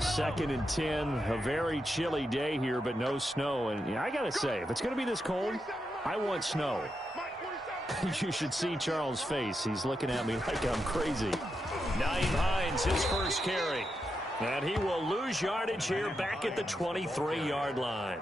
2nd and 10, a very chilly day here, but no snow. And I got to say, if it's going to be this cold, I want snow. You should see Charles' face. He's looking at me like I'm crazy. Nyheim Hines, his first carry. And he will lose yardage here back at the 23-yard line.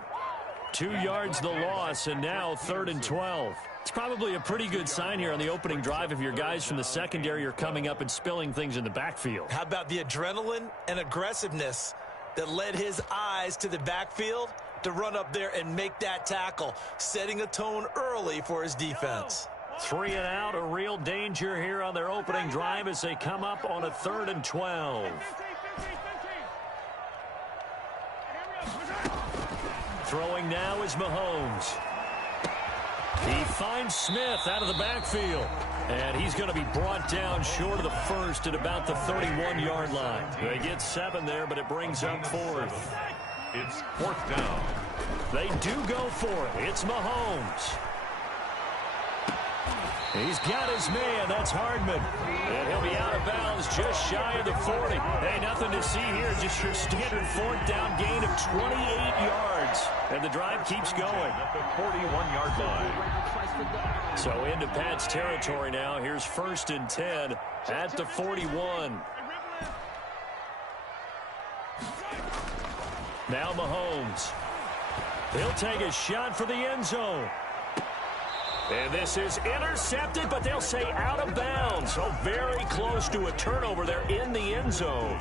2 yards the loss, and now 3rd and 12. It's probably a pretty good sign here on the opening drive if your guys from the secondary are coming up and spilling things in the backfield. How about the adrenaline and aggressiveness that led his eyes to the backfield to run up there and make that tackle, setting a tone early for his defense. 3 and out, a real danger here on their opening drive as they come up on a 3rd and 12. Throwing now is Mahomes. He finds Smith out of the backfield. And he's going to be brought down short of the first at about the 31-yard line. They get 7 there, but it brings up 4th. It's 4th down. They do go for it. It's Mahomes. He's got his man. That's Hardman. And he'll be out of bounds just shy of the 40. Hey, nothing to see here. Just your standard 4th down gain of 28 yards. And the drive keeps going. At the 41-yard line. So into Pat's territory now. Here's 1st and 10 at the 41. Now Mahomes. He'll take a shot for the end zone. And this is intercepted, but they'll say out of bounds. So very close to a turnover there in the end zone.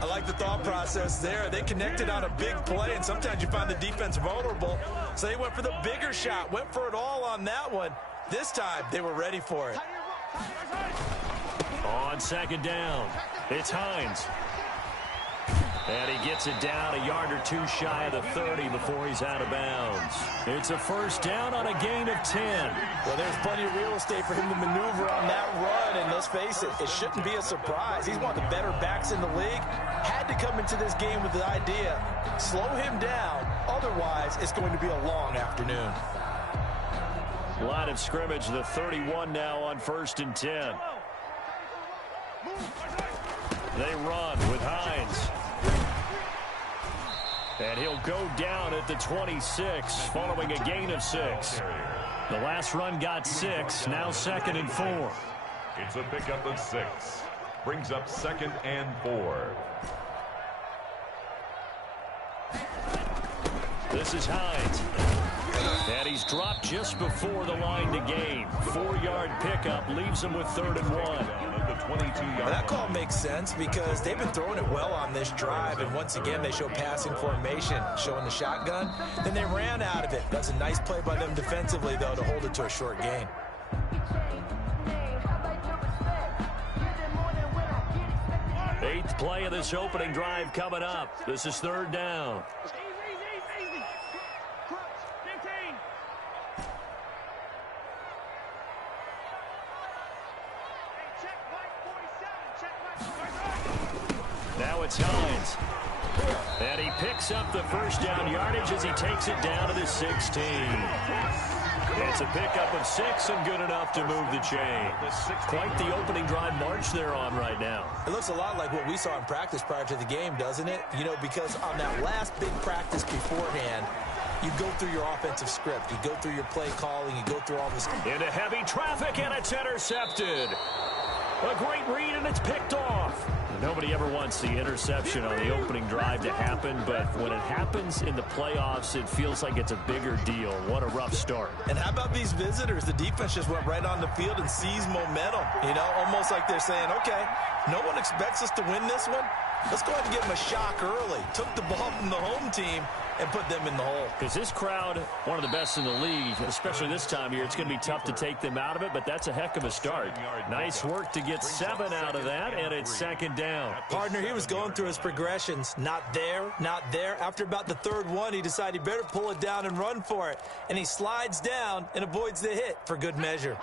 I like the thought process there. They connected on a big play, and sometimes you find the defense vulnerable. So they went for the bigger shot, went for it all on that one. This time, they were ready for it. On 2nd down, it's Hines. And he gets it down a yard or 2 shy of the 30 before he's out of bounds. It's a 1st down on a gain of 10. Well, there's plenty of real estate for him to maneuver on that run, and let's face it, it shouldn't be a surprise. He's one of the better backs in the league. Had to come into this game with the idea, slow him down, otherwise it's going to be a long afternoon. Line of scrimmage, the 31 now on 1st and 10. They run with Hines. And he'll go down at the 26 following a gain of 6. The last run got 6, now 2nd and 4. It's a pickup of 6. Brings up 2nd and 4. This is Hines. And he's dropped just before the line to gain. 4-yard pickup leaves him with 3rd and 1. That call makes sense because they've been throwing it well on this drive, and once again they show passing formation, showing the shotgun. Then they ran out of it. That's a nice play by them defensively, though, to hold it to a short gain. Eighth play of this opening drive coming up. This is 3rd down. Now it's Hines. And he picks up the 1st down yardage as he takes it down to the 16. It's a pickup of 6 and good enough to move the chain. Quite the opening drive march they're on right now. It looks a lot like what we saw in practice prior to the game, doesn't it? You know, because on that last big practice beforehand, you go through your offensive script. You go through your play calling. You go through all this. Into heavy traffic, and it's intercepted. A great read, and it's picked off. Nobody ever wants the interception on the opening drive to happen, but when it happens in the playoffs, it feels like it's a bigger deal. What a rough start. And how about these visitors? The defense just went right on the field and seized momentum. You know, almost like they're saying, okay, no one expects us to win this one. Let's go ahead and give them a shock early. Took the ball from the home team and put them in the hole. Because this crowd, one of the best in the league, especially this time of year, it's going to be tough to take them out of it, but that's a heck of a start. Nice work to get 7 out of that, and it's 2nd down. Partner, he was going through his progressions. Not there, not there. After about the 3rd one, he decided he better pull it down and run for it. And he slides down and avoids the hit for good measure.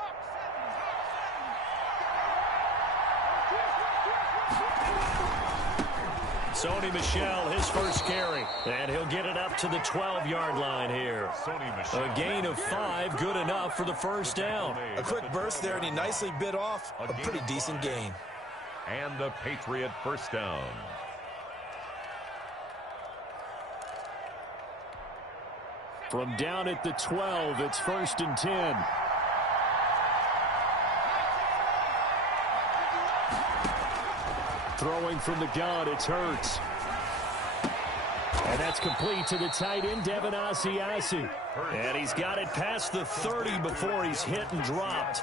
Sony Michel, his first carry, and he'll get it up to the 12-yard line here. A gain of 5, good enough for the 1st down. A quick burst there, and he nicely bit off a pretty decent gain. And the Patriot 1st down. From down at the 12, it's 1st and 10. Throwing from the gun, it's Hurts. And that's complete to the tight end, Devin Asiasi. And he's got it past the 30 before he's hit and dropped.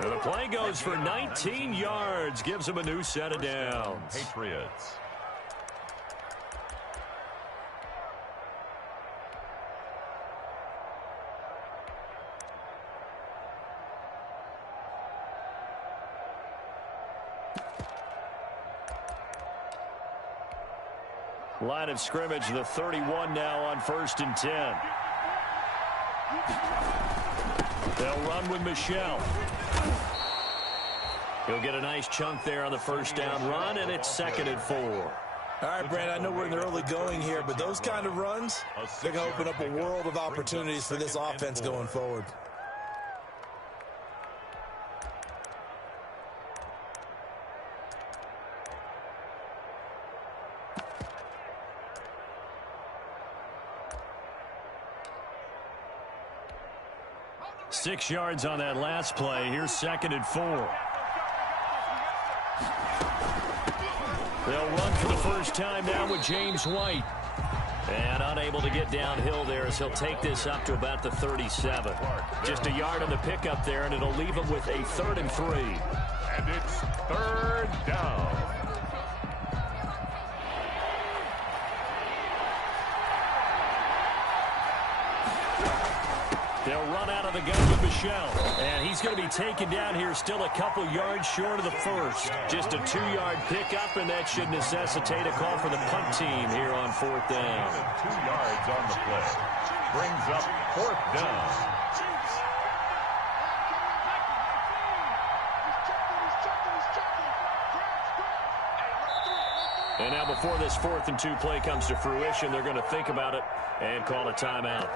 And the play goes for 19 yards, gives him a new set of downs. Patriots. Line of scrimmage, the 31 now on 1st and 10. They'll run with Michelle. He'll get a nice chunk there on the first down run, and it's 2nd and 4. All right, Brandon, I know we're in the early going here, but those kind of runs, they're going to open up a world of opportunities for this offense going forward. Six yards on that last play. Here's 2nd and 4. They'll run for the first time now with James White. And unable to get downhill there as he'll take this up to about the 37. Just a yard on the pickup there, and it'll leave him with a 3rd and 3. And it's 3rd down. They'll run out of the gun with Michelle. And he's going to be taken down here still a couple yards short of the first. Just a 2-yard pickup, and that should necessitate a call for the punt team here on 4th down. 2 yards on the play. Brings up 4th down. And now before this 4th and 2 play comes to fruition, they're going to think about it and call a timeout.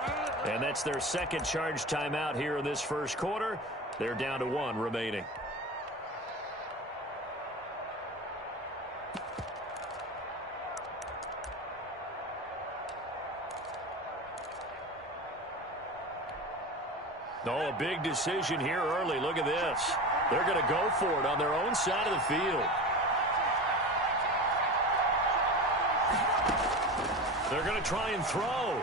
And that's their second charge timeout here in this first quarter. They're down to 1 remaining. Oh, a big decision here early. Look at this. They're going to go for it on their own side of the field. They're going to try and throw.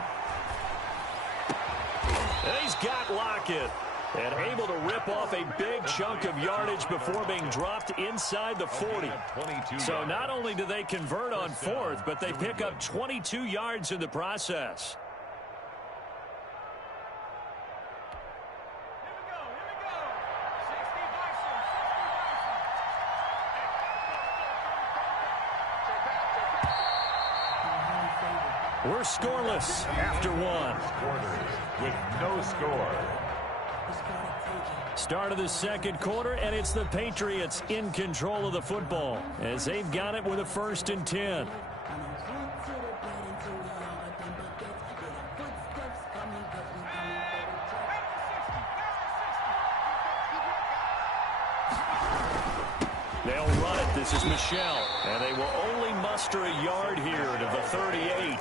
And he's got Lockett. And able to rip off a big chunk of yardage before being dropped inside the 40. So not only do they convert on 4th, but they pick up 22 yards in the process. We're scoreless after 1. With no score. Start of the second quarter, and it's the Patriots in control of the football as they've got it with a 1st and 10. They'll run it. This is Michelle, and they will only muster a yard here to the 38.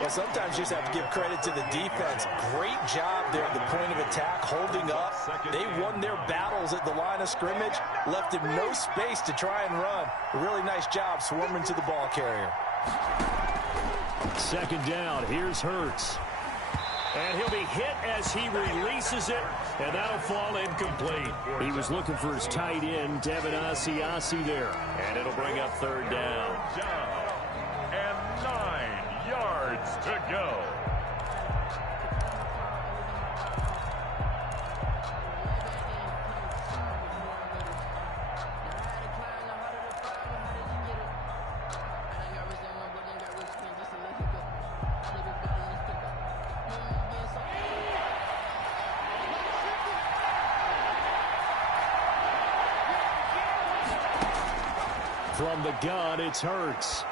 Well, sometimes you just have to give credit to the defense. Great job there at the point of attack, holding up. They won their battles at the line of scrimmage, left him no space to try and run. A really nice job swarming to the ball carrier. 2nd down. Here's Hurts. And he'll be hit as he releases it, and that'll fall incomplete. He was looking for his tight end, Devin Asiasi there. And it'll bring up 3rd down. And 9 yards to go. From the gun, it's Hurts.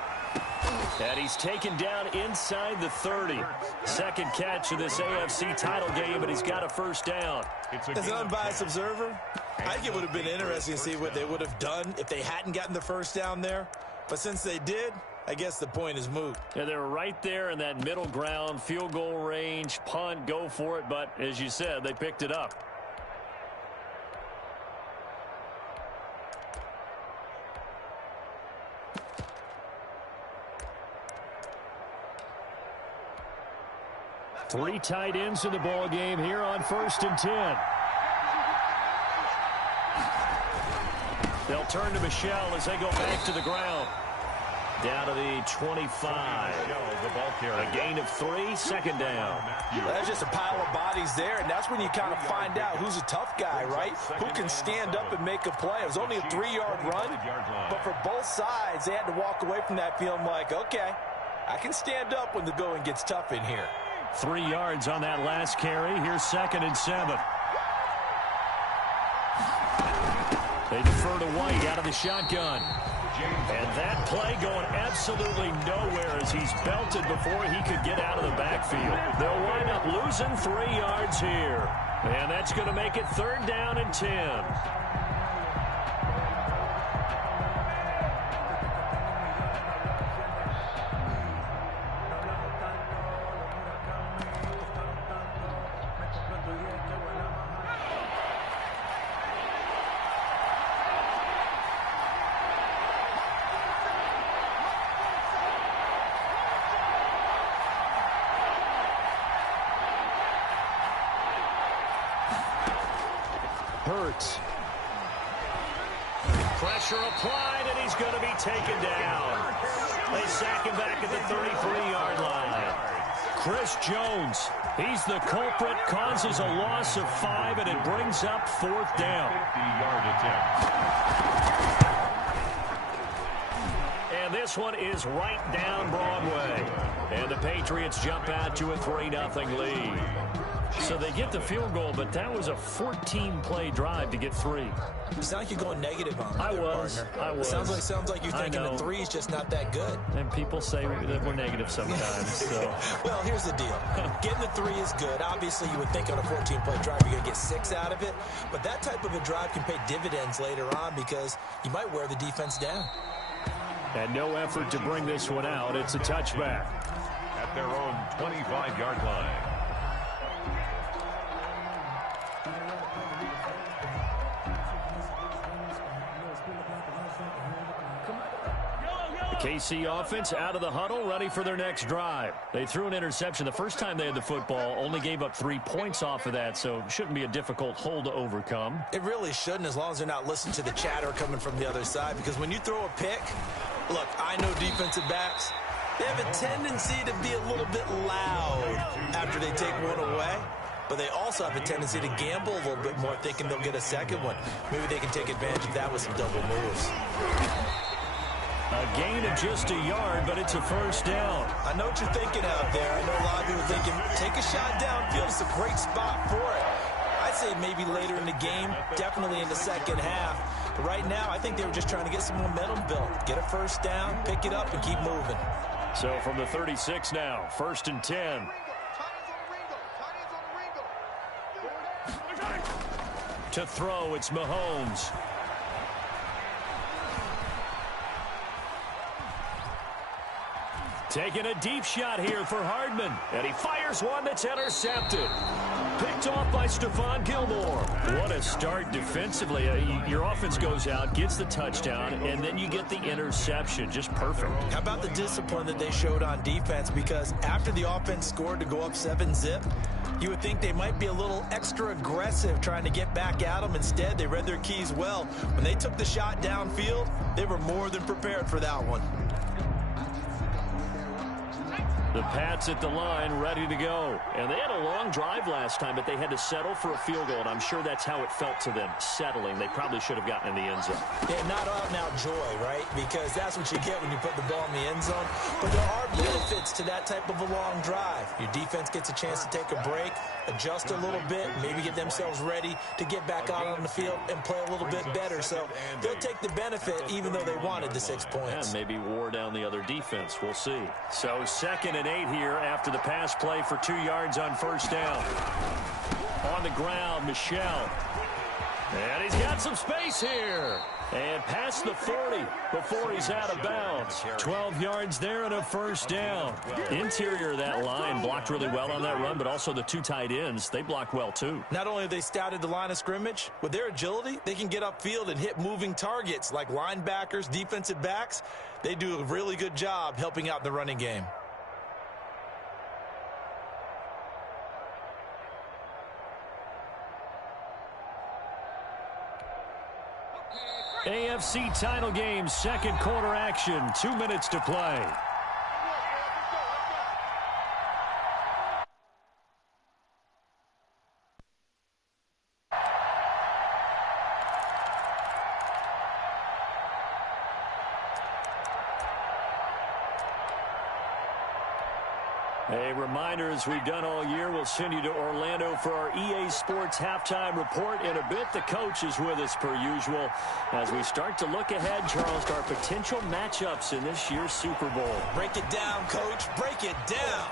And he's taken down inside the 30. Second catch of this AFC title game, but he's got a 1st down. As an unbiased observer, I think it would have been interesting to see what they would have done if they hadn't gotten the 1st down there. But since they did, I guess the point is moot. Yeah, they were right there in that middle ground, field goal range, punt, go for it. But as you said, they picked it up. Three tight ends in the ball game here on 1st and 10. They'll turn to Michelle as they go back to the ground. Down to the 25. A gain of 3, 2nd down. That's just a pile of bodies there, and that's when you kind of find out who's a tough guy, right? Who can stand up and make a play. It was only a 3-yard run, but for both sides, they had to walk away from that feeling like, okay, I can stand up when the going gets tough in here. 3 yards on that last carry. Here's 2nd and 7. They defer to White out of the shotgun. And that play going absolutely nowhere as he's belted before he could get out of the backfield. They'll wind up losing 3 yards here. And that's going to make it 3rd down and 10. Hurts. Pressure applied, and he's going to be taken down. They sack him back at the 33-yard line. Chris Jones, he's the culprit, causes a loss of 5, and it brings up 4th down. 50-yard attempt. And this one is right down Broadway. And the Patriots jump out to a 3-0 lead. So they get the field goal, but that was a 14-play drive to get 3. You sound like you're going negative on me. I was. Sounds like you're thinking the 3 is just not that good. And people say that we're negative sometimes. So. Well, here's the deal. Getting the 3 is good. Obviously, you would think on a 14-play drive you're going to get 6 out of it. But that type of a drive can pay dividends later on because you might wear the defense down. And no effort to bring this one out. It's a touchback. At their own 25-yard line. The KC offense out of the huddle, ready for their next drive. They threw an interception the first time they had the football, only gave up 3 points off of that, so it shouldn't be a difficult hole to overcome. It really shouldn't, as long as they're not listening to the chatter coming from the other side, because when you throw a pick, look, I know defensive backs, they have a tendency to be a little bit loud after they take one away. But they also have a tendency to gamble a little bit more, thinking they'll get a second one. Maybe they can take advantage of that with some double moves. A gain of just a yard, but it's a 1st down. I know what you're thinking out there. I know a lot of people are thinking, take a shot downfield. It's a great spot for it. I'd say maybe later in the game, definitely in the second half. But right now, I think they were just trying to get some momentum built. Get a 1st down, pick it up, and keep moving. So from the 36 now, 1st and 10. To throw, it's Mahomes. Taking a deep shot here for Hardman. And he fires one that's intercepted. Picked off by Stephon Gilmore. What a start defensively. Your offense goes out, gets the touchdown, and then you get the interception. Just perfect. How about the discipline that they showed on defense? Because after the offense scored to go up 7-zip, you would think they might be a little extra aggressive trying to get back at them. Instead, they read their keys well. When they took the shot downfield, they were more than prepared for that one. The Pats at the line, ready to go. And they had a long drive last time, but they had to settle for a field goal, and I'm sure that's how it felt to them, settling. They probably should have gotten in the end zone. Yeah, not out-and-out joy, right? Because that's what you get when you put the ball in the end zone. But there are benefits to that type of a long drive. Your defense gets a chance to take a break, adjust a little bit, maybe get themselves ready to get back out on the field and play a little bit better. So they'll take the benefit even though they wanted the 6 points. And maybe wore down the other defense. We'll see. So 2nd and 8 here after the pass play for 2 yards on 1st down. On the ground, Michelle. And he's got some space here. And past the 40 before he's out of bounds. 12 yards there and a first down. Interior of that line blocked really well on that run, but also the two tight ends, they blocked well too. Not only have they scouted the line of scrimmage, with their agility, they can get upfield and hit moving targets like linebackers, defensive backs. They do a really good job helping out in the running game. AFC title game, second quarter action, 2 minutes to play. A reminder, as we've done all year, we'll send you to Orlando for our EA Sports halftime report. In a bit, the coach is with us per usual. As we start to look ahead, Charles, to our potential matchups in this year's Super Bowl. Break it down, Coach. Break it down.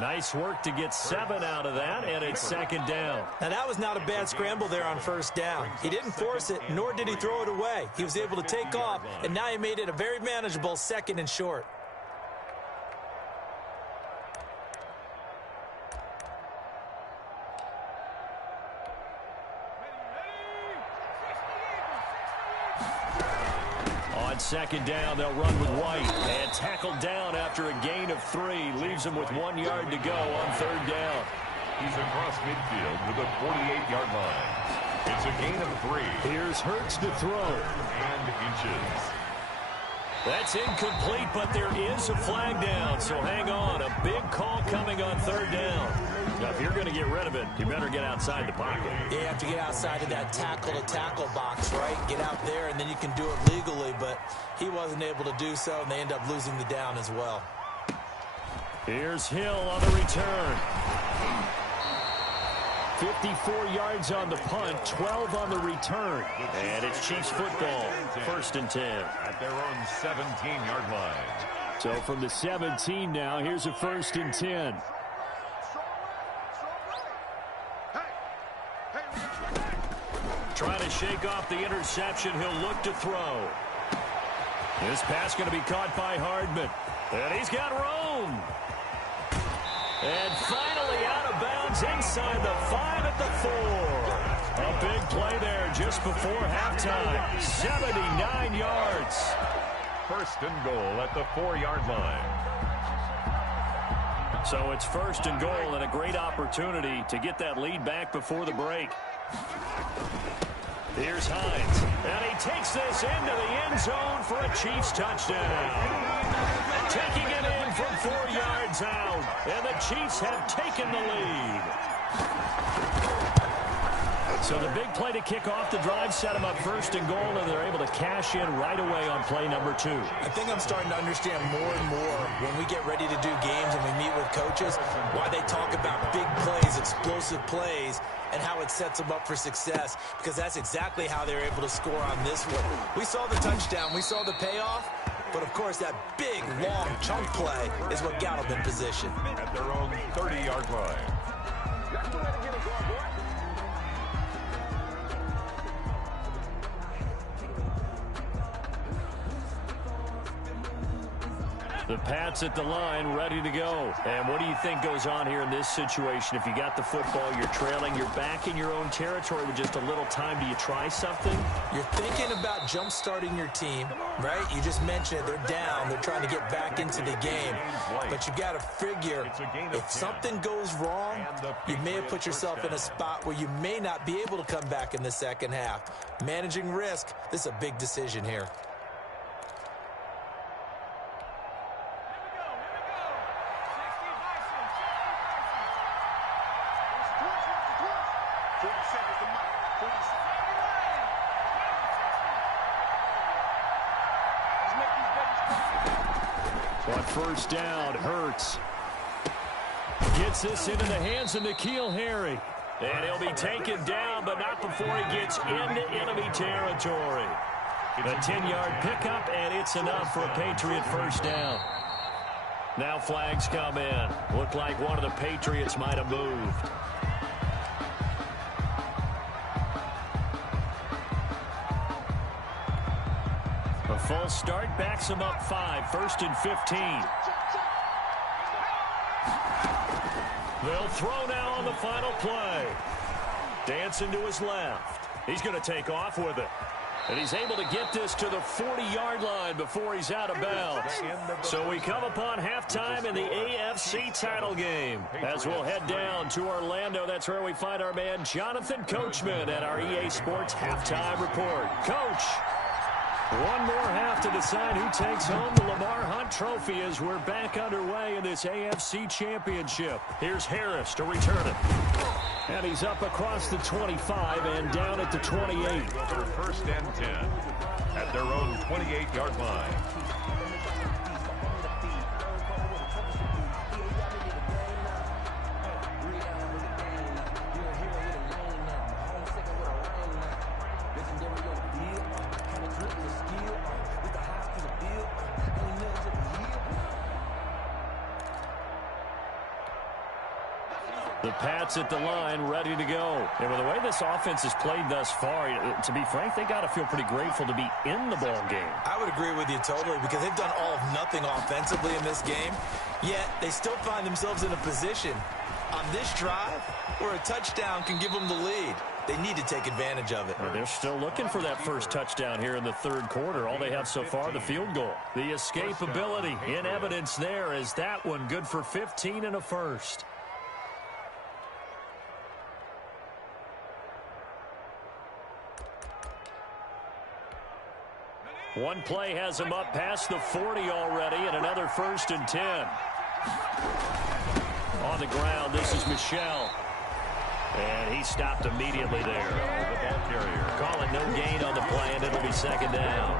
Nice work to get 7 out of that, and it's second down. Now, that was not a bad scramble there on first down. He didn't force it, nor did he throw it away. He was able to take off, and now he made it a very manageable second and short. Second down, they'll run with White. And tackled down after a gain of 3. Leaves him with 1 yard to go on third down. He's across midfield with a 48-yard line. It's a gain of 3. Here's Hurts to throw. And inches. That's incomplete, but there is a flag down, so hang on. A big call coming on third down. Now, if you're going to get rid of it, you better get outside the pocket. You have to get outside of that tackle-to-tackle box, right? Get out there, and then you can do it legally, but he wasn't able to do so, and they end up losing the down as well. Here's Hill on the return. 54 yards on the punt, 12 on the return. And it's Chiefs football, first and 10. At their own 17-yard line. So from the 17 now, here's a first and 10. Trying to shake off the interception. He'll look to throw. This pass going to be caught by Hardman. And he's got room. And finally out of bounds inside the 5 at the 4. A big play there just before halftime. 79 yards. First and goal at the 4-yard line. So it's first and goal and a great opportunity to get that lead back before the break. Here's Hines. And he takes this into the end zone for a Chiefs touchdown. Taking it in from 4 yards out. And the Chiefs have taken the lead. So the big play to kick off the drive set them up first and goal, and they're able to cash in right away on play number 2. I think I'm starting to understand more and more when we get ready to do games and we meet with coaches why they talk about big plays, explosive plays, and how it sets them up for success, because that's exactly how they're able to score on this one. We saw the touchdown. We saw the payoff. But, of course, that big, long chunk play is what got them in position. At their own 30-yard line. The Pats at the line, ready to go. And what do you think goes on here in this situation? If you got the football, you're trailing, you're back in your own territory with just a little time. Do you try something? You're thinking about jump-starting your team, right? You just mentioned it. They're down. They're trying to get back into the game. But you got to figure if something goes wrong, you may have put yourself in a spot where you may not be able to come back in the second half. Managing risk, this is a big decision here. On first down, Hurts gets this into the hands of N'Keal Harry. And he'll be taken down, but not before he gets into enemy territory. A 10-yard pickup, and it's enough for a Patriot first down. Now flags come in. Looked like one of the Patriots might have moved. A false start backs him up 5, 1st and 15. They'll throw now on the final play. Dancing to his left. He's going to take off with it. And he's able to get this to the 40-yard line before he's out of bounds. So we come upon halftime in the AFC title game. As we'll head down to Orlando, that's where we find our man Jonathan Coachman at our EA Sports Halftime Report. Coach, one more half to decide who takes home the Lamar Hunt Trophy as we're back underway in this AFC Championship. Here's Harris to return it. And he's up across the 25 and down at the 28. They're 1st and 10 at their own 28-yard line. The Pats at the line, ready to go. And with the way this offense has played thus far, to be frank, they got to feel pretty grateful to be in the ball game. I would agree with you totally because they've done all of nothing offensively in this game, yet they still find themselves in a position on this drive where a touchdown can give them the lead. They need to take advantage of it. Well, they're still looking for that first touchdown here in the third quarter. All they have so far, the field goal. The escapability in evidence there is that one good for 15 and a first. One play has him up past the 40 already, and another 1st and 10. On the ground, this is Michel. And he stopped immediately there. The ball carrier. Calling no gain on the play, and it'll be 2nd down.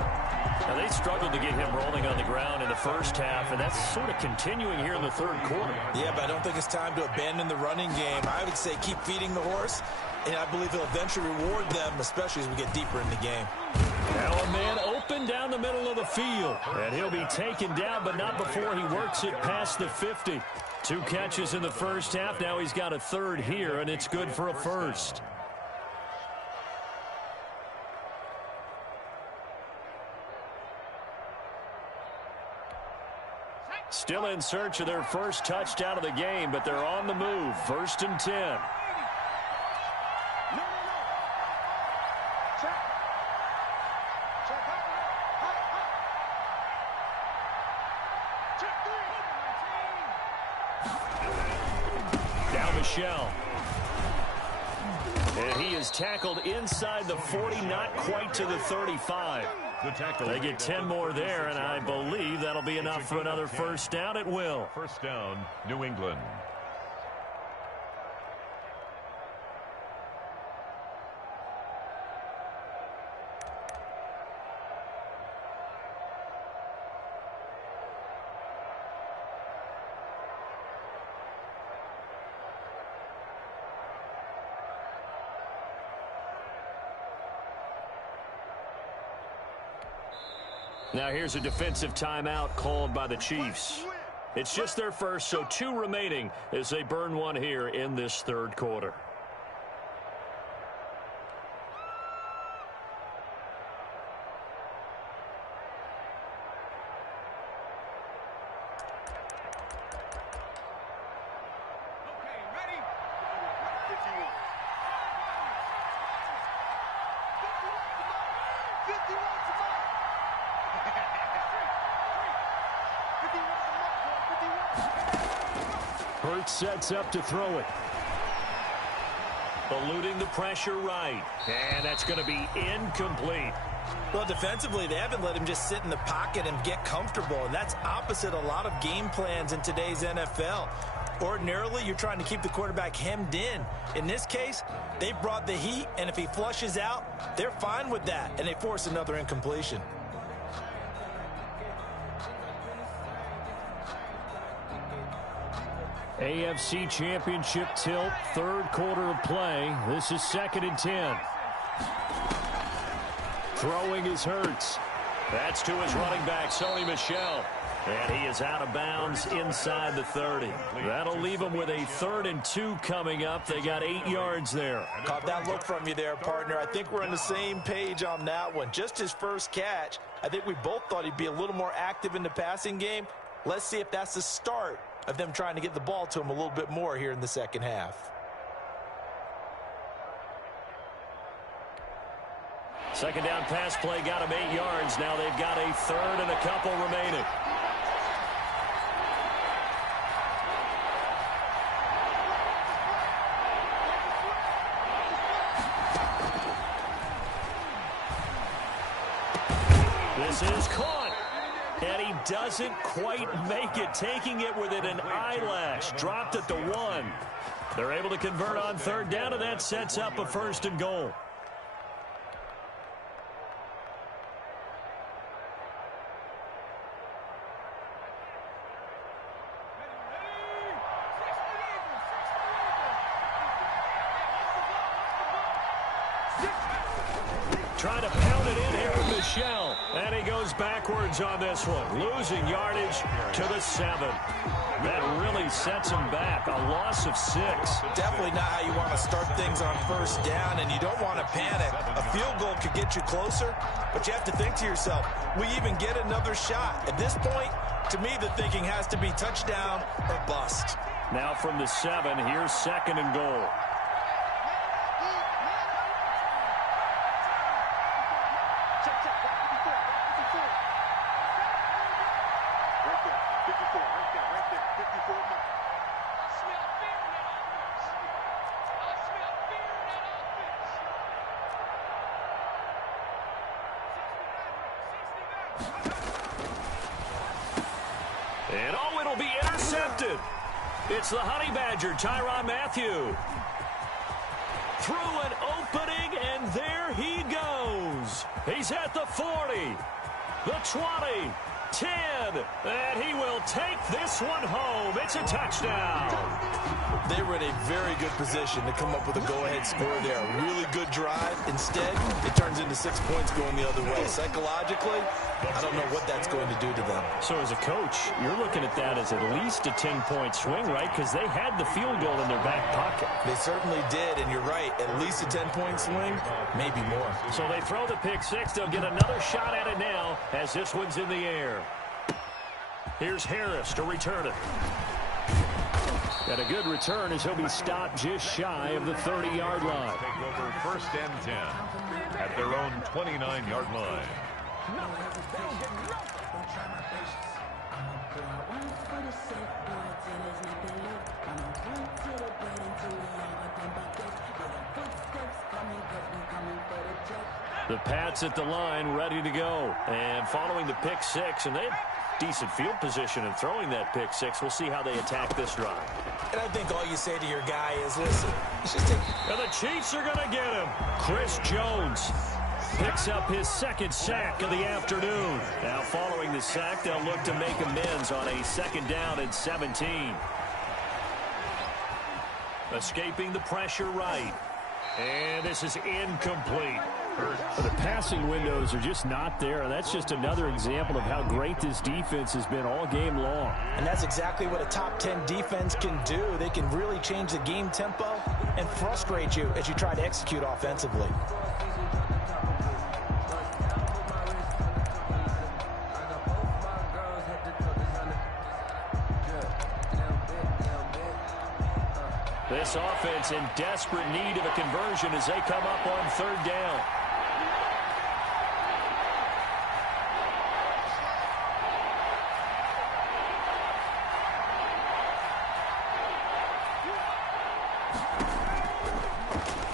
Now, they struggled to get him rolling on the ground in the first half, and that's sort of continuing here in the third quarter. Yeah, but I don't think it's time to abandon the running game. I would say keep feeding the horse, and I believe he'll eventually reward them, especially as we get deeper in the game. Now a man open down the middle of the field, and he'll be taken down, but not before he works it past the 50. 2 catches in the first half. Now he's got a third here, and it's good for a first. Still in search of their first touchdown of the game, but they're on the move. 1st and 10. Now Michel. And he is tackled inside the 40, not quite to the 35. They get 10 more there, and I believe that'll be enough for another first down. It will. First down, New England. Now here's a defensive timeout called by the Chiefs. It's just their first, so 2 remaining as they burn one here in this third quarter. Sets up to throw it. Eluding the pressure right. And that's going to be incomplete. Well, defensively, they haven't let him just sit in the pocket and get comfortable, and that's opposite a lot of game plans in today's NFL. Ordinarily, you're trying to keep the quarterback hemmed in. In this case, they brought the heat, and if he flushes out, they're fine with that, and they force another incompletion. AFC Championship tilt, third quarter of play. This is 2nd and 10. Throwing is Hurts. That's to his running back, Sony Michel. And he is out of bounds inside the 30. That'll leave him with a 3rd and 2 coming up. They got 8 yards there. Caught that look from you there, partner. I think we're on the same page on that one. Just his first catch. I think we both thought he'd be a little more active in the passing game. Let's see if that's the start of them trying to get the ball to him a little bit more here in the second half. Second down pass play got him 8 yards. Now they've got a 3rd and a couple remaining. This is caught. And he doesn't quite make it, taking it within an eyelash. Dropped at the 1. They're able to convert on 3rd down, and that sets up a 1st and goal. Trying to pound it in here with Michel. And he goes backwards on this one. Losing yardage to the 7. That really sets him back. A loss of 6. Definitely not how you want to start things on 1st down, and you don't want to panic. A field goal could get you closer, but you have to think to yourself, we even get another shot. At this point, to me, the thinking has to be touchdown or bust. Now from the 7, here's 2nd and goal. And oh, it'll be intercepted. It's the Honey Badger, Tyrann Mathieu. Through an opening, and there he goes. He's at the 40, the 20, 10, and he will take this one home. It's a touchdown. They were in a very good position to come up with a go-ahead score there. A really good drive. Instead, it turns into 6 points going the other way. Psychologically, I don't know what that's going to do to them. So as a coach, you're looking at that as at least a 10-point swing, right? Because they had the field goal in their back pocket. They certainly did, and you're right. At least a 10-point swing, maybe more. So they throw the pick 6. They'll get another shot at it now as this one's in the air. Here's Harris to return it. And a good return as he'll be stopped just shy of the 30-yard line. Take over 1st and 10 at their own 29-yard line. The Pats at the line, ready to go. And following the pick 6, and they have decent field position in throwing that pick 6. We'll see how they attack this drive. And I think all you say to your guy is, listen, let's just take... And the Chiefs are going to get him. Chris Jones picks up his 2nd sack of the afternoon. Now following the sack, they'll look to make amends on a 2nd down and 17. Escaping the pressure right. And this is incomplete. The passing windows are just not there, and that's just another example of how great this defense has been all game long. And that's exactly what a top 10 defense can do. They can really change the game tempo and frustrate you as you try to execute offensively. This offense in desperate need of a conversion as they come up on 3rd down.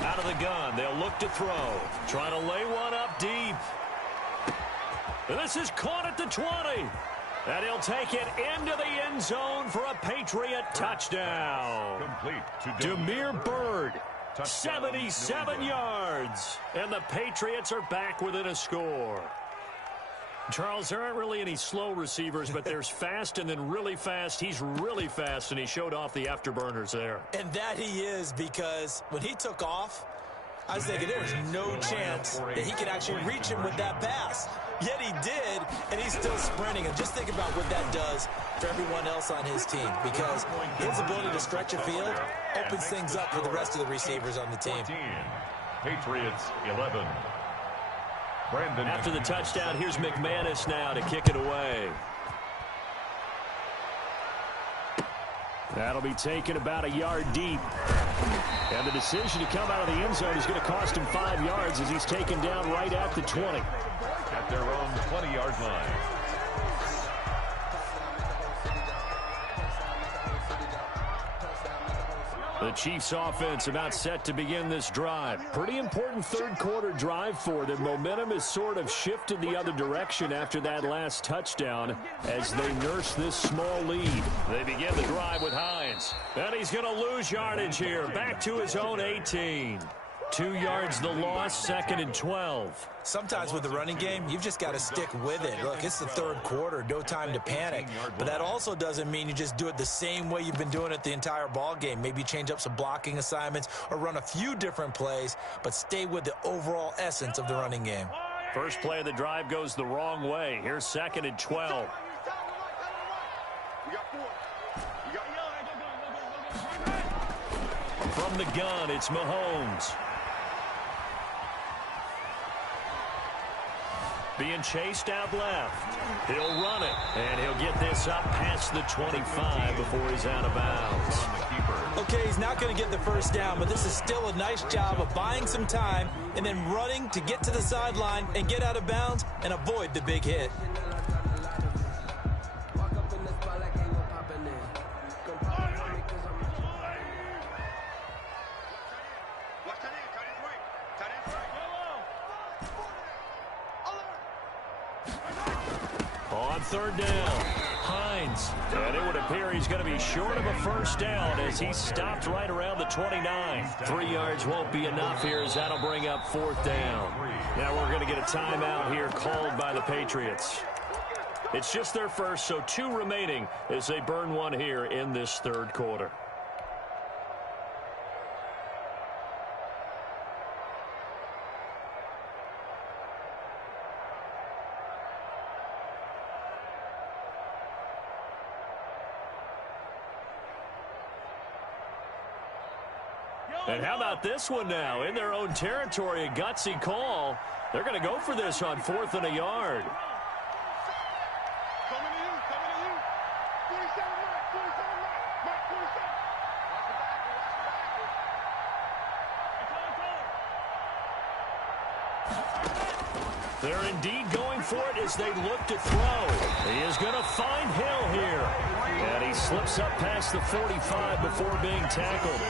Out of the gun, they'll look to throw. Trying to lay one up deep. And this is caught at the 20. And he'll take it into the end zone for a Patriot touchdown. Complete to Demir Byrd, 77 yards. And the Patriots are back within a score. Charles, there aren't really any slow receivers, but there's fast and then really fast. He's really fast, and he showed off the afterburners there. And that he is, because when he took off, I was thinking there's no chance that he could actually reach him with that pass. Yet he did, and he's still sprinting. And just think about what that does for everyone else on his team, because his ability to stretch a field opens things up for the rest of the receivers on the team. 14, Patriots 11. Brandon. After the touchdown, here's McManus now to kick it away. That'll be taken about a yard deep. And the decision to come out of the end zone is going to cost him 5 yards as he's taken down right at the 20. At their own 20-yard line. The Chiefs offense about set to begin this drive. Pretty important third quarter drive for them. Momentum has sort of shifted the other direction after that last touchdown as they nurse this small lead. They begin the drive with Hines. And he's going to lose yardage here. Back to his own 18. 2 yards the loss, 2nd and 12. Sometimes with the running game, you've just got to stick with it. Look, it's the third quarter, no time to panic. But that also doesn't mean you just do it the same way you've been doing it the entire ball game. Maybe change up some blocking assignments or run a few different plays, but stay with the overall essence of the running game. First play of the drive goes the wrong way. Here's 2nd and 12. From the gun, it's Mahomes. Being chased out left. He'll run it, and he'll get this up past the 25 before he's out of bounds. Okay, he's not going to get the first down, but this is still a nice job of buying some time and then running to get to the sideline and get out of bounds and avoid the big hit. On third down, Hines. And it would appear he's going to be short of a first down as he stopped right around the 29. 3 yards won't be enough here as that'll bring up 4th down. Now we're going to get a timeout here called by the Patriots. It's just their first, so 2 remaining as they burn one here in this third quarter. And how about this one now? In their own territory, a gutsy call. They're going to go for this on 4th and a yard. They're indeed going for it as they look to throw. He is going to find Hill here. And he slips up past the 45 before being tackled.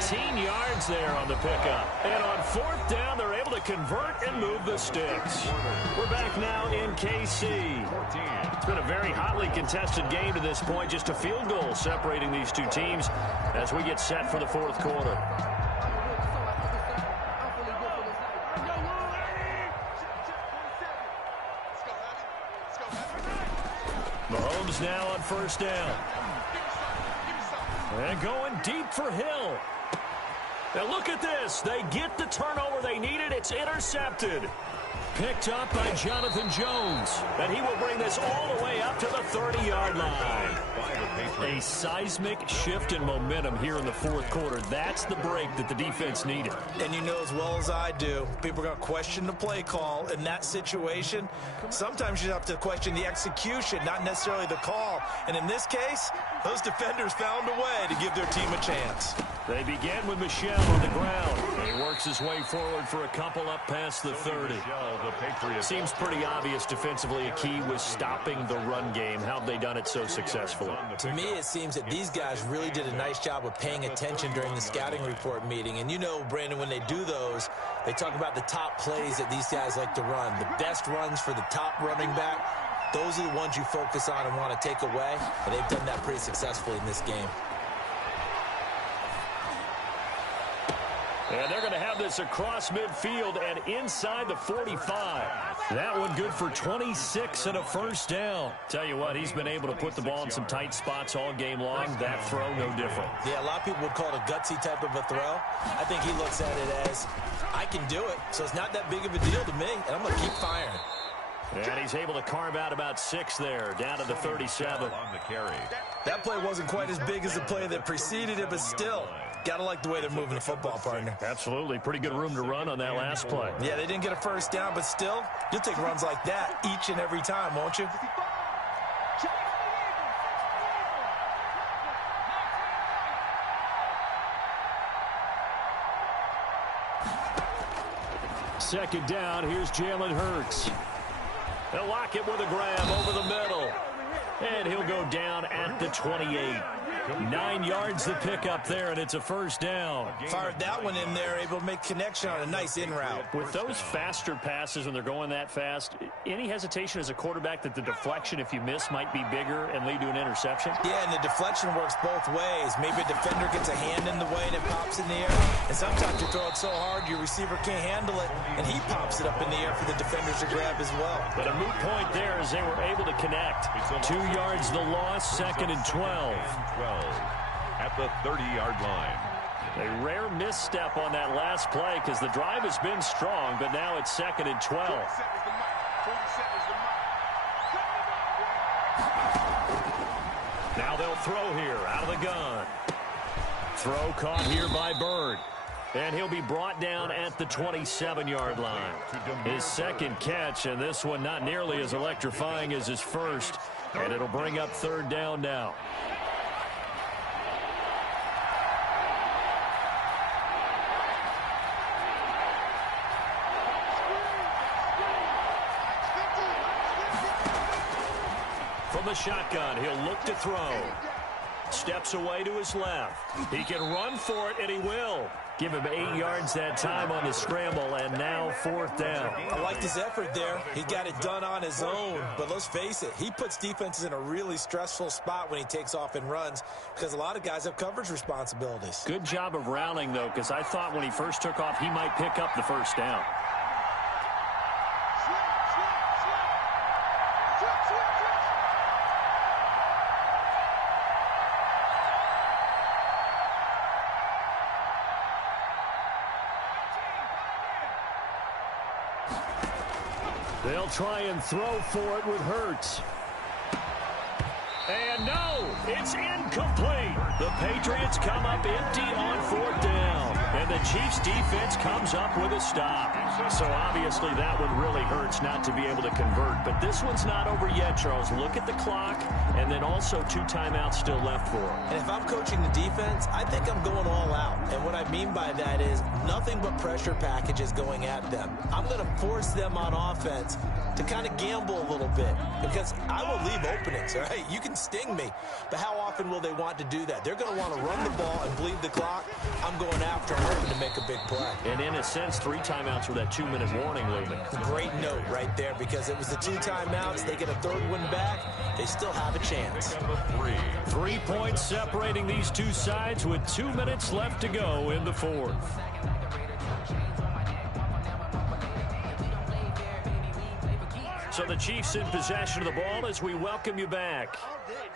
19 yards there on the pickup. And on 4th down, they're able to convert and move the sticks. We're back now in KC. It's been a very hotly contested game to this point. Just a field goal separating these two teams as we get set for the 4th quarter. Mahomes now on 1st down. And going deep for Hill. Now look at this. They get the turnover they needed. It's intercepted. Picked up by Jonathan Jones. And he will bring this all the way up to the 30-yard line. A seismic shift in momentum here in the 4th quarter. That's the break that the defense needed. And you know as well as I do, people are going to question the play call in that situation. Sometimes you have to question the execution, not necessarily the call. And in this case, those defenders found a way to give their team a chance. They begin with Michel on the ground. He works his way forward for a couple up past the 30. Seems pretty obvious defensively. A key was stopping the run game. How have they done it so successfully? To me, it seems that these guys really did a nice job of paying attention during the scouting report meeting. And you know, Brandon, when they do those, they talk about the top plays that these guys like to run. The best runs for the top running back. Those are the ones you focus on and want to take away. And they've done that pretty successfully in this game. And they're going to have shove this across midfield and inside the 45. That one good for 26 and a first down. Tell you what, he's been able to put the ball in some tight spots all game long. That throw, no different. Yeah, a lot of people would call it a gutsy type of a throw. I think he looks at it as, I can do it, so it's not that big of a deal to me, and I'm going to keep firing. And he's able to carve out about 6 there, down to the 37. On the carry. That play wasn't quite as big as the play that preceded it, but still, got to like the way they're moving the football, partner. Absolutely. Pretty good room to run on that last play. Yeah, they didn't get a first down, but still, you'll take runs like that each and every time, won't you? Second down, here's Jalen Hurts. They'll lock it with a grab over the middle. And he'll go down at the 28. 9 yards to pick up there, and it's a first down. Fired that one in there, able to make connection on a nice in route. With those faster passes when they're going that fast, any hesitation as a quarterback that the deflection, if you miss, might be bigger and lead to an interception? Yeah, and the deflection works both ways. Maybe a defender gets a hand in the way and it pops in the air. And sometimes you throw it so hard your receiver can't handle it, and he pops it up in the air for the defenders to grab as well. But a moot point there as they were able to connect. 2 yards the loss, 2nd and 12. At the 30-yard line. A rare misstep on that last play because the drive has been strong, but now it's 2nd and 12. Now they'll throw here out of the gun. Throw caught here by Bird. And he'll be brought down at the 27-yard line. His second catch, and this one not nearly as electrifying as his first. And it'll bring up 3rd down now. From the shotgun, he'll look to throw. Steps away to his left. He can run for it, and he will. Give him 8 yards that time on the scramble, and now 4th down. I liked his effort there. He got it done on his own. But let's face it, he puts defenses in a really stressful spot when he takes off and runs because a lot of guys have coverage responsibilities. Good job of rallying, though, because I thought when he first took off, he might pick up the first down. They'll try and throw for it with Hurts. And no, it's incomplete. The Patriots come up empty on 4th down. And the Chiefs defense comes up with a stop. So obviously that one really hurts not to be able to convert. But this one's not over yet, Charles. Look at the clock, and then also 2 timeouts still left for them. And if I'm coaching the defense, I think I'm going all out. And what I mean by that is nothing but pressure packages going at them. I'm going to force them on offense to kind of gamble a little bit because I will leave openings, all right? You can sting me, but how often will they want to do that? They're going to want to run the ball and bleed the clock. I'm going after them, hoping to make a big play. And in a sense, 3 timeouts with that 2-minute warning looming. Great note right there because it was the 2 timeouts. They get a 3rd one back. They still have a chance. 3 points separating these two sides with 2 minutes left to go in the 4th. So the Chiefs in possession of the ball as we welcome you back.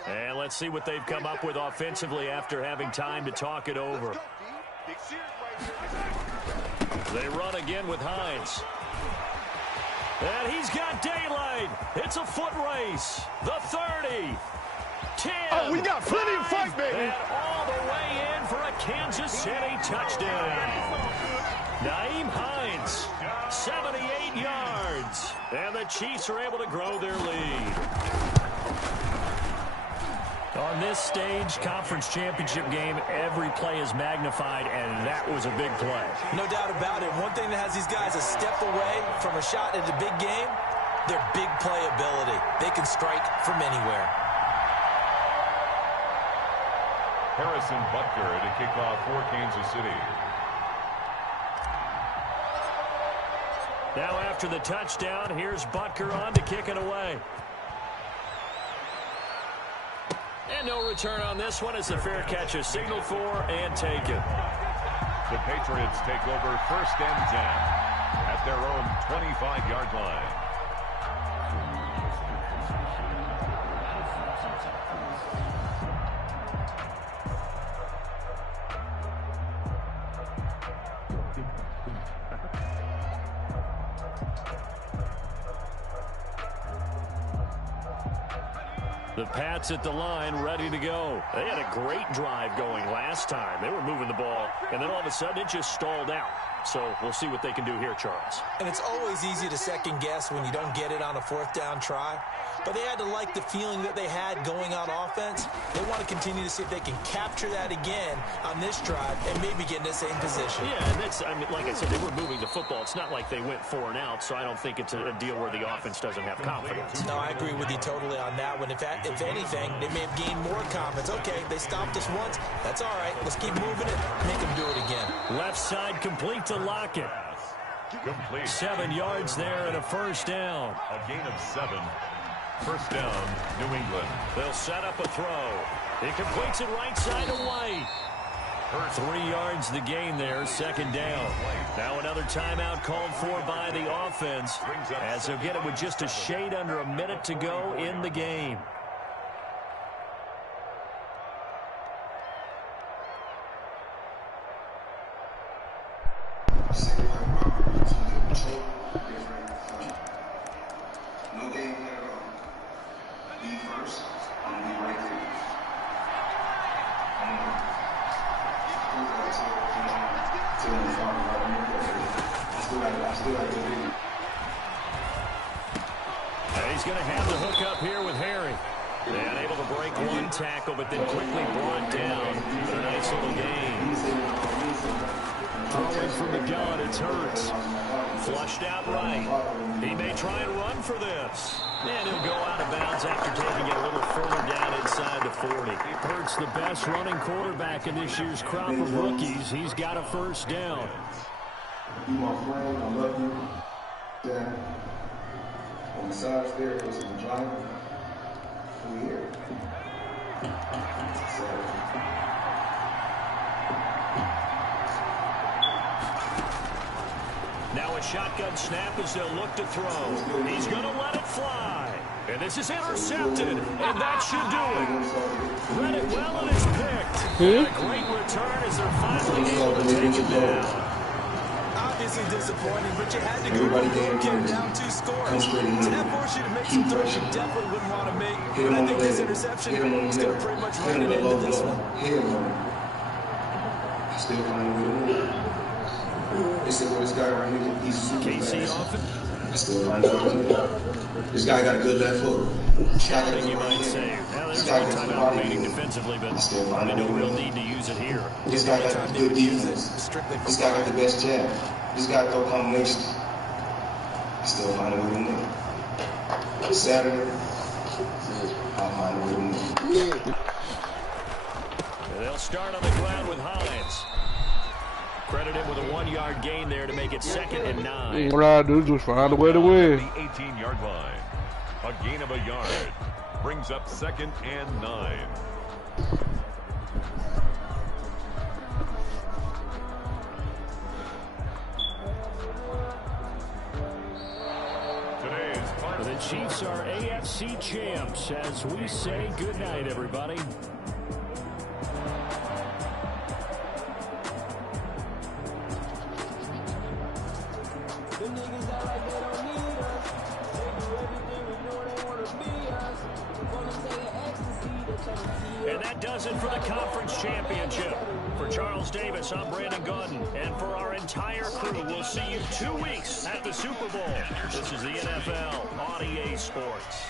And let's see what they've come up with offensively after having time to talk it over. They run again with Hines. And he's got daylight. It's a foot race. The 30. 10. Oh, we got plenty of fight, baby. And all the way in for a Kansas City touchdown. Nyheim Hines, 78 yards. And the Chiefs are able to grow their lead. On this stage, conference championship game, every play is magnified, and that was a big play. No doubt about it. One thing that has these guys a step away from a shot at a big game, their big play ability. They can strike from anywhere. Harrison Butker to kick off for Kansas City. Now after the touchdown, here's Butker on to kick it away. And no return on this one as the fair catch is signaled for and taken. The Patriots take over 1st and 10 at their own 25-yard line. The Pats at the line, ready to go. They had a great drive going last time. They were moving the ball, and then all of a sudden it just stalled out. So we'll see what they can do here, Charles. And it's always easy to second guess when you don't get it on a 4th down try. But they had to like the feeling that they had going on offense. They want to continue to see if they can capture that again on this drive and maybe get in the same position. Yeah, and that's, I mean, like I said, they were moving the football. It's not like they went 4 and out, so I don't think it's a deal where the offense doesn't have confidence. No, I agree with you totally on that one. If anything, they may have gained more confidence. Okay, they stopped us once. That's all right. Let's keep moving it. Make them do it again. Left side complete to Lockett. Complete. 7 yards there and a 1st down. A gain of 7. 1st down, New England. They'll set up a throw. He completes it right side to White. 3 yards the gain there, 2nd down. Now another timeout called for by the offense, as they'll get it with just a shade under a minute to go in the game. No game at all. Be first and be right there. He's going to have the hook up here with Harry. And able to break one tackle, but then quickly brought down. A nice little gain. Throwing from the gun, it's Hurts. Flushed out right. He may try and run for this. And he'll go out of bounds after taking it a little further down inside the 40. Hurts, the best running quarterback in this year's crop of rookies. He's got a 1st down. You my friend, I love you. Dad. On the sides there, it was in the driver. We're here. So, now a shotgun snap as they'll look to throw. He's going to let it fly. And this is intercepted. And that should do it. Read it well and it's picked. And a great return as they're finally able to take it down. Obviously disappointing, but you had to go get down 2 scores. So that forced you to make some throws you definitely wouldn't want to make. But I think this interception is going to pretty much run it into this one. Still finding a way to move. They said, well, this guy right here, he's super fast. I still find a way to move. This guy got a good left foot. Challenging, you might say. Now, there's no timeout remaining defensively, but probably no real need to use it here. This guy got good defense. This guy got the best jab. This guy throw combinations. Still find a way to move. Saturday, I'll find a way to move. And they'll start on the ground with Hines. Credited with a 1-yard gain there to make it 2nd and 9. What I do is just find a way to win. The 18-yard line. A gain of a yard. Brings up 2nd and 9. The Chiefs are AFC champs as we say goodnight, everybody. And that does it for the conference championship. For Charles Davis, I'm Brandon Gaudin. And for our entire crew, we'll see you 2 weeks at the Super Bowl. This is the NFL on EA Sports.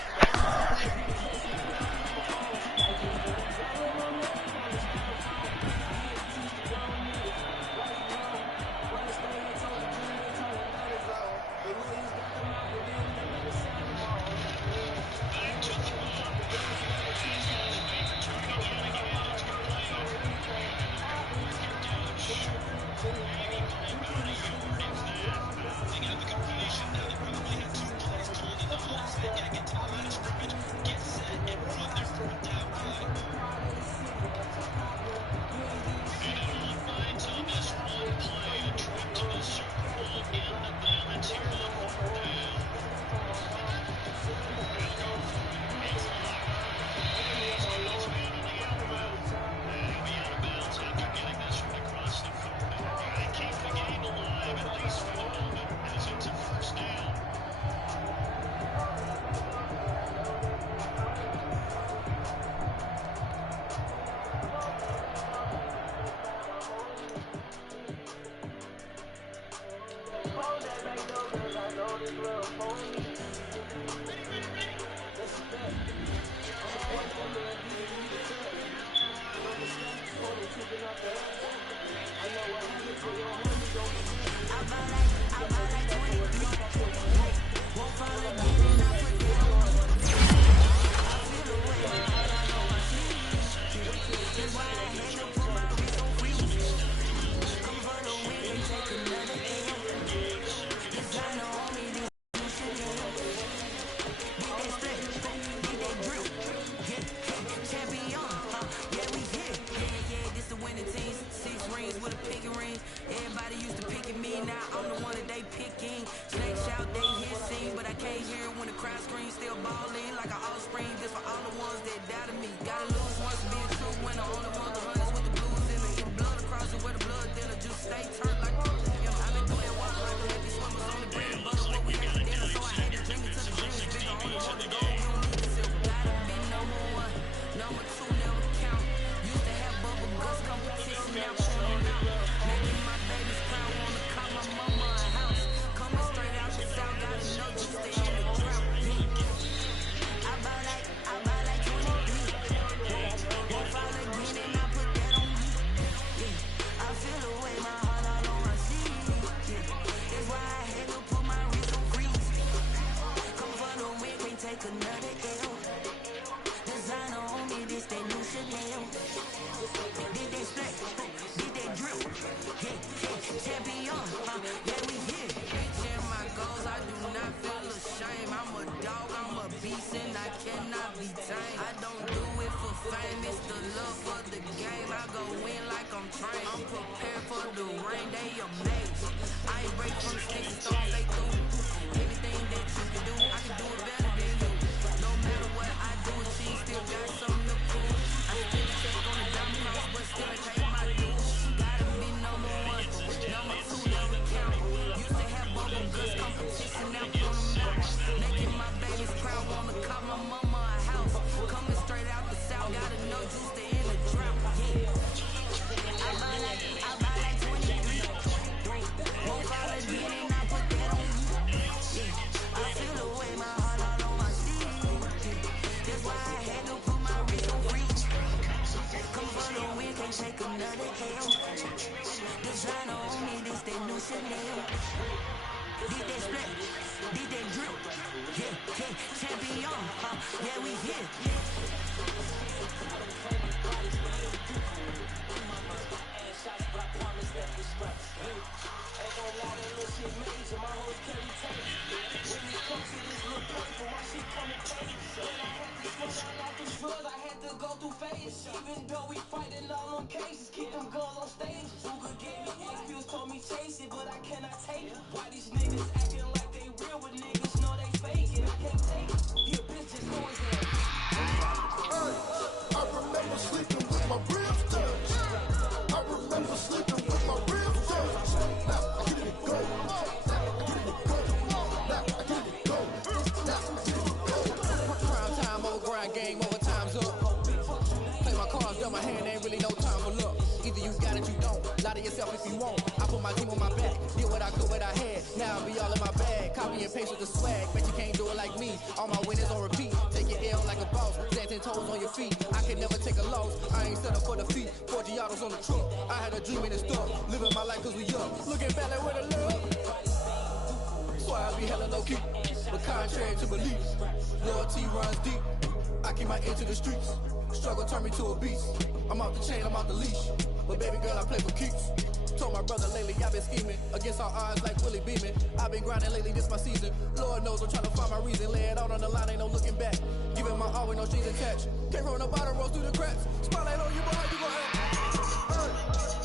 Get set and run. I'm trained. I'm prepared for the rain, they amazed. I ain't break from the sticks and stones they threw. Anything that you can do, I can do it better than you. No matter what I do, she still got something to prove. I still check on the diamond house, but still I pay my dues. Gotta be number one, number two, never count. Used to have bubble guts competition, now put them out. Making my babies proud, wanna call my mama a house. Coming straight out the south, gotta know juice to end the drought. Yeah. I buy like 23. Won't call again and I put that on you. Yeah. I feel the way my heart all on my sleeve. That's why I had to put my wrist on free. Come for the win, can't take another hell. Designer on me, this that new Chanel. Did that split, did that drip. Yeah, champion, yeah, we here. I had to go through phases. Even though we fighting all on cases, keep them guns on stage. Luger gave me pills, told me chase it, but I cannot take it. Why these niggas acting like they real, but niggas know they fake it? I can't take it. Your bitch just know it's there. I remember sleeping with my ribs touched. I remember sleeping with my ribs touched. Now I get it go. Prime time, over grind game, over time's up. Play my cards, dealt my hand, ain't really no time for luck. Either you got it, you don't. Lie to yourself if you won't. I put my team on my back, did what I could, what I had. Now I'll be all in my bag, copy and paste with the swag. Bet you can't do it like me. All my winners on repeat. Take your L like a boss, stand 10 toes on your feet. I can never take a loss. I ain't set up for defeat. 40 autos on the truck. I had a dream and it's stuck. Living my life cause we young. Looking back like where the love. So I'll be hella low key. But contrary to belief, loyalty runs deep. I keep my ear to the streets. Struggle turn me to a beast. I'm off the chain, I'm off the leash. But baby girl, I play for keeps. Told my brother lately, I've been scheming. Against all odds like Willie Beeman. I've been grinding lately, this my season. Lord knows I'm trying to find my reason. Lay it out on the line, ain't no looking back. Giving my all with no strings attached. Came from the bottom, rose through the cracks. Spotlight on you, boy, you gon' act.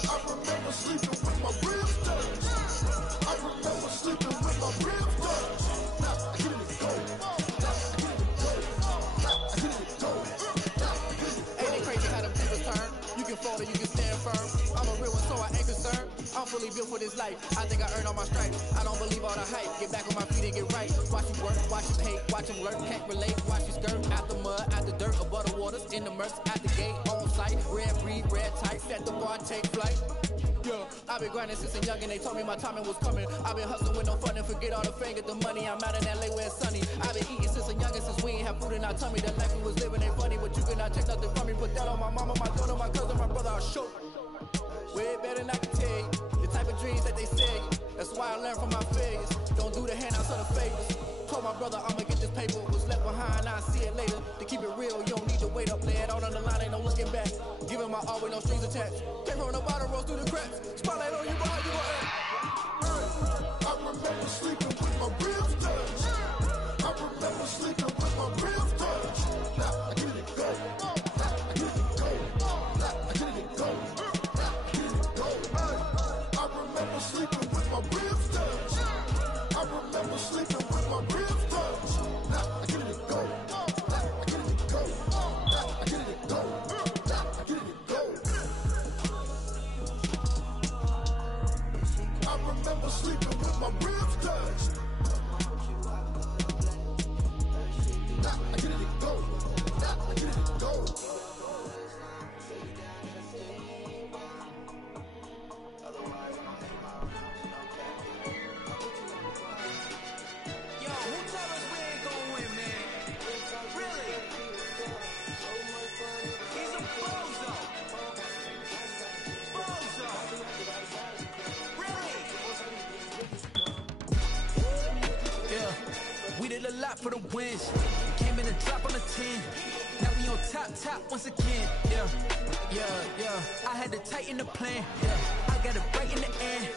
I remember sleeping with my ribs touched. I remember sleeping with my ribs touched. Now I get it go. Ain't it crazy how them tables turn? You can fold or you can stand firm. I'm a real one, so I ain't concerned. I'm fully built for this life. I think I earned all my stripes. I don't believe all the hype. Get back on my feet and get right. Watch you work, watch you hate, watch him lurk, can't relate. Watch you skirt out the mud, out the dirt, above the waters, in the murks, at the gate, on site. Red breed, red tight, set the bar, take flight. Yeah, I've been grinding since a youngin', they told me my timing was coming. I've been hustling with no fun and forget all the fame, get the money. I'm out in LA where it's sunny. I've been eating since a youngin', since we ain't have food in our tummy. The life we was living ain't funny, but you cannot take nothing from me. Put that on my mama, my daughter, my cousin, my brother, I'll show. Way better than I can tell you. The type of dreams that they sell you. That's why I learned from my failures. Don't do the handouts or the favors. Told my brother I'ma get this paper. Was left behind, I'll see it later. To keep it real, you don't need to wait up. Lay it out on the line, ain't no looking back. Giving my all with no strings attached. Came from the bottom, rose through the cracks. Spotlight on you, boy, you gon' act. I remember sleeping with my ribs touched. I remember sleeping with my ribs touched. Now I get it go. I get it go. I get it go. I remember sleeping with my ribs touched. I remember sleeping with my ribs touched. Now I get it go. I get it go. I get it go. I get it go. I remember sleeping with my ribs touched. We did a lot for the wins. Came in a drop on the 10. Now we on top once again. Yeah. I had to tighten the plan. I got it right in the end.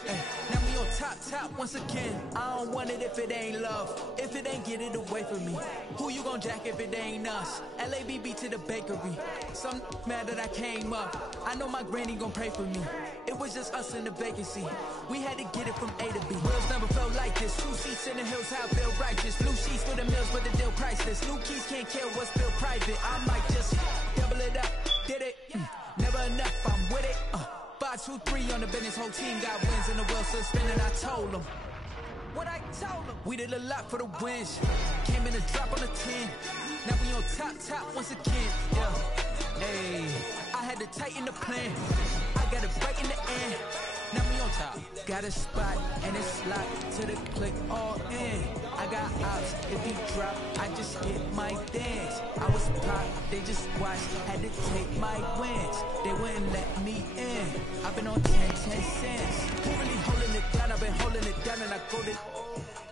Now we on top once again. I don't want it if it ain't love. If it ain't, get it away from me. Who you gon' jack if it ain't us? LABB to the bakery. Some mad that I came up. I know my granny gon' pray for me. It was just us in the vacancy. We had to get it from A to B. Wheels never felt like this. 2 seats in the hills, how I feel righteous. Blue sheets for the mills, but the deal priceless. New keys can't kill what's still private. I might just double it up. Did it? Never enough, I'm with it. 5, 2, 3 on the business. Whole team got wins and the wheel still spinning. I told them what I told them. We did a lot for the wins. Came in a drop on the 10. Now we on top once again. Hey, I had to tighten the plan. I got it right in the end. Now we on top. Got a spot and it's locked to the click all in. I got ops. If he drop, I just get my dance. I was pop, they just watched. Had to take my wins. They wouldn't let me in. I've been on 10 cents. Who really holding it down? I've been holding it down and I go to